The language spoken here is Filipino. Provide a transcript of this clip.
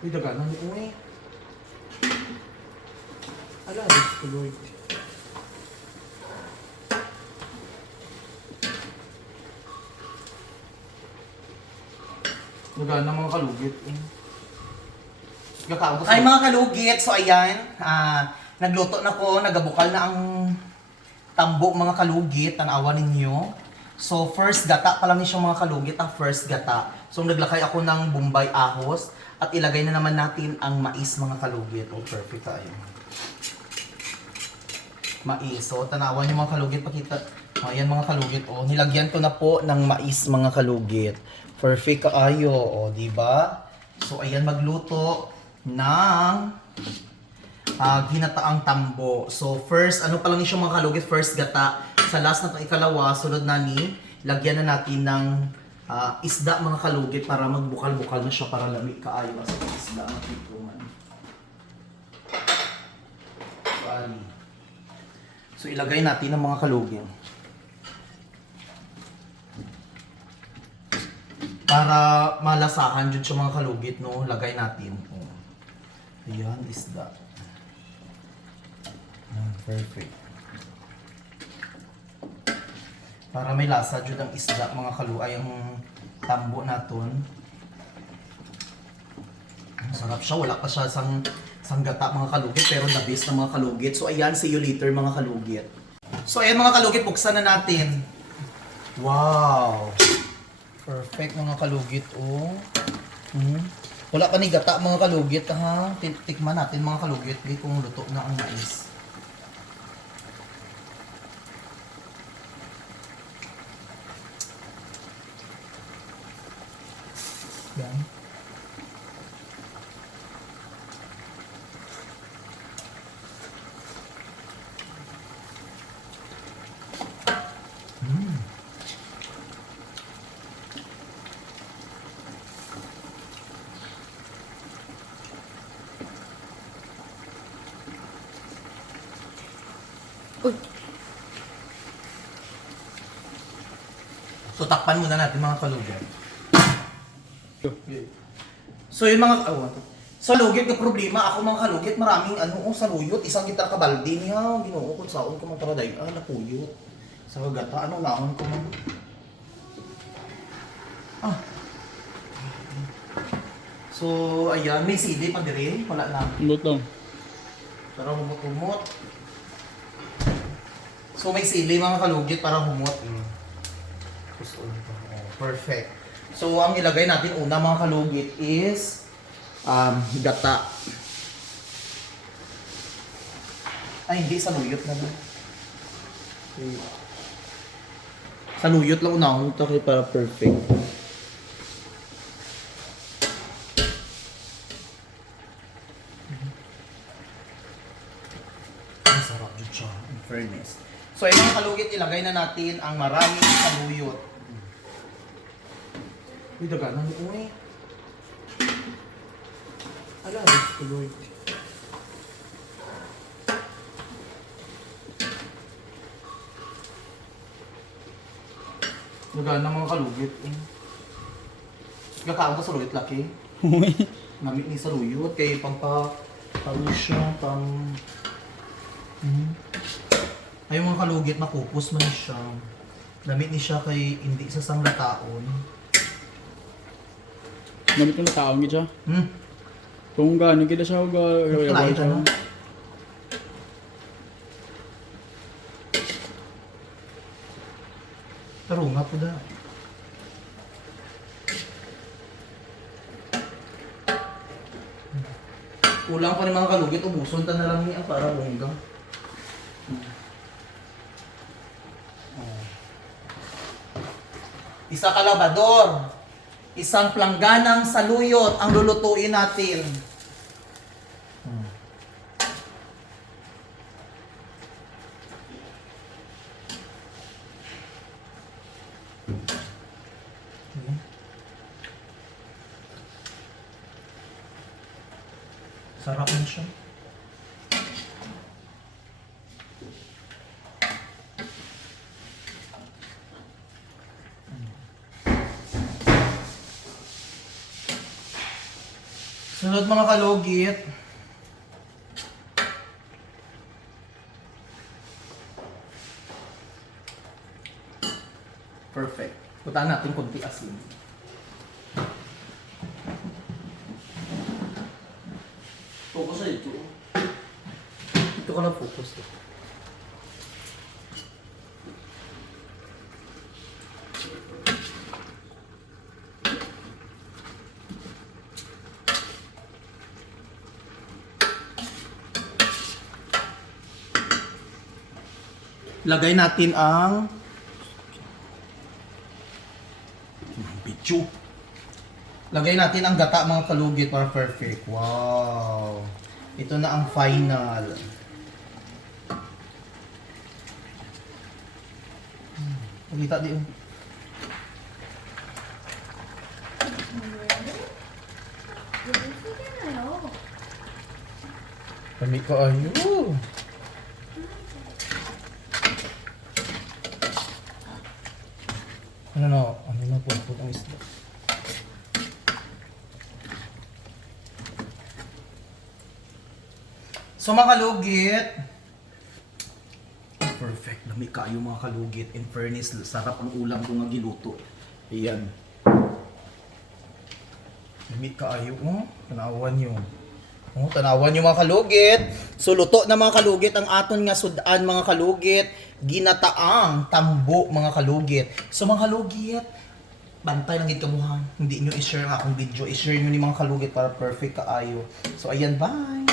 Uy, daganan ni Uy. Ala, Diyos ko Lord. Daganan mga kalugit. Gakaabot Hi mga kalugit! So ayan, nagluto na ko, nagabukal na ang tambok mga kalugit, tanawa ninyo. So first gata pa lang niyo mga kalugit, ang first gata. So naglakay ako ng Bombay ahos at ilagay na naman natin ang mais mga kalugit. Oh, perfect tayo. Mais. So tanawa niyo mga kalugit, pakita. Ayan mga kalugit, oh, nilagyan ko na po ng mais mga kalugit. Perfect kaayo, oh, di ba? So ayan magluto ng ginataang tambo. So first, ano pa lang niyo mga kalugit, first gata. Sa last na itong ikalawa, sunod na ni, lagyan na natin ng isda mga kalugit para magbukal-bukal na siya para lamig kaayo sa isda ang tipuman. So ilagay natin ang mga kalugit. Para malasahan dyan sa mga kalugit, no? Lagay natin. Oh. Ayan, isda. Perfect. Para may lasa dyan ang isda, mga kalugay, ang tambo natin. Sarap siya. Wala pa siya sanggata mga kalugit, pero the best na mga kalugit. So ayan, see you later mga kalugit. So ayan mga kalugit, buksan na natin. Wow! Perfect mga kalugit, oh. Wala pa ni gata mga kalugit, ha. Tikman natin mga kalugit, kung luto na ang mais. Yan. Uy. So takpan muna natin mga kalugit. So yung mga sa lugit ka problema ako mga kalugit maraming saluyot isang gitar ka balde niya Ginoo ko saon ko man tara day napuyo sa gata naon ko man So ayan may sili pa dire wala na Lutong. para humot-humot. So may sili mga kalugit para humot. Perfect. So ang ilagay natin una mga kalugit is gata. Ay hindi, saluyot na lang. Saluyot lang unahon ito kay para perfect. Ang sarap dyan siya, in fairness. So yung mga kalugit, ilagay na natin ang maraming saluyot. Uy, daganan ni Uy. Ala, Diyos ko Lord. Daganan mga kalugit. Gakaon ka saluyot laki. Namit ni saluyot kay siya, Ay mga kalugit makupos man siya. Namit ni siya kay hindi sa sanglataon. Namit ko na taong siya. Kung gano'n kita siya, Lain ka na. Pero nga po da. Kulang pa rin mga kalugit, ubuson ta na lang niya para bongga. Isa kalabador. Isang plangganang saluyot ang lulutuin natin. Sarap na siya. Sunod mga kalugit. Perfect. Putaan natin konti asin. Focus sa ito. Ito ka lang focus. Lagay natin ang bichu. Lagay natin ang gata mga kalugit para perfect. Wow. Ito na ang final. Pagkita di oh. Kami ko ayo. Ano na po ang isda. So mga kalugit, perfect. Dami kayo mga kalugit. In fairness, sarap ang ulam ko nga giluto. Ayan. Dami kayo. Oh, tanawan nyo. Oh, tanawan nyo mga kalugit. So luto na mga kalugit ang aton nga sudan mga kalugit. Ginataang tambo mga kalugit. So mga kalugit, bantay lang ito mo ha. Hindi nyo i-share ang akong video. I-share nyo ni mga kalugit para perfect kaayo. So ayan, bye!